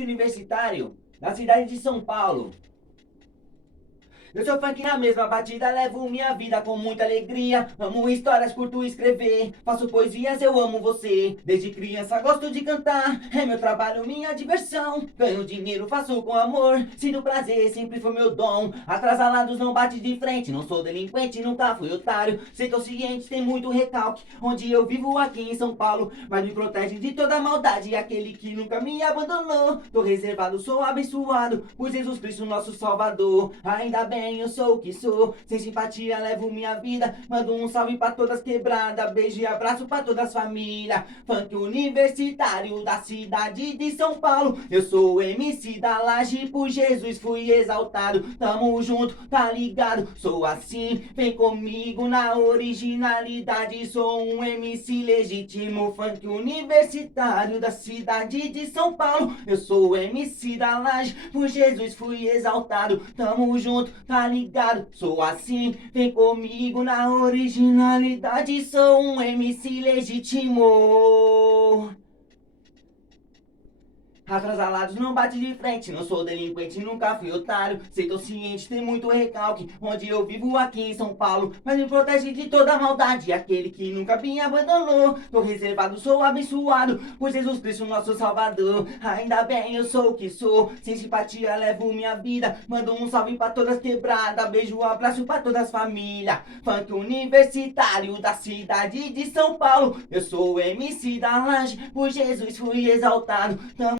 funk universitário da cidade de São Paulo. Eu sou funk na mesma batida, levo minha vida com muita alegria. Amo histórias, curto escrever, faço poesias, eu amo você. Desde criança gosto de cantar, é meu trabalho, minha diversão. Ganho dinheiro, faço com amor, sinto prazer, sempre foi meu dom. Atrasalados não bate de frente, não sou delinquente, nunca fui otário. Sei tô ciente, tem muito recalque, onde eu vivo aqui em São Paulo. Mas me protege de toda maldade, aquele que nunca me abandonou. Tô reservado, sou abençoado, por Jesus Cristo nosso Salvador. Ainda bem eu sou o que sou, sem simpatia levo minha vida. Mando um salve pra todas quebradas, beijo e abraço pra todas as famílias. Funk universitário da cidade de São Paulo. Eu sou o MC da Laje, por Jesus fui exaltado. Tamo junto, tá ligado? Sou assim, vem comigo na originalidade. Sou um MC legítimo, funk universitário da cidade de São Paulo. Eu sou o MC da Laje, por Jesus fui exaltado. Tamo junto, tá ligado? Sou assim, vem comigo na originalidade. Sou um MC legítimo. Atrasalados não bate de frente, não sou delinquente, nunca fui otário. Sei tô ciente, tem muito recalque, onde eu vivo aqui em São Paulo. Mas me protege de toda maldade, aquele que nunca me abandonou. Tô reservado, sou abençoado, por Jesus Cristo nosso Salvador. Ainda bem eu sou o que sou, sem simpatia levo minha vida. Mando um salve pra todas quebradas, beijo, abraço pra todas as famílias. Funk universitário da cidade de São Paulo. Eu sou o MC da Laje, por Jesus fui exaltado.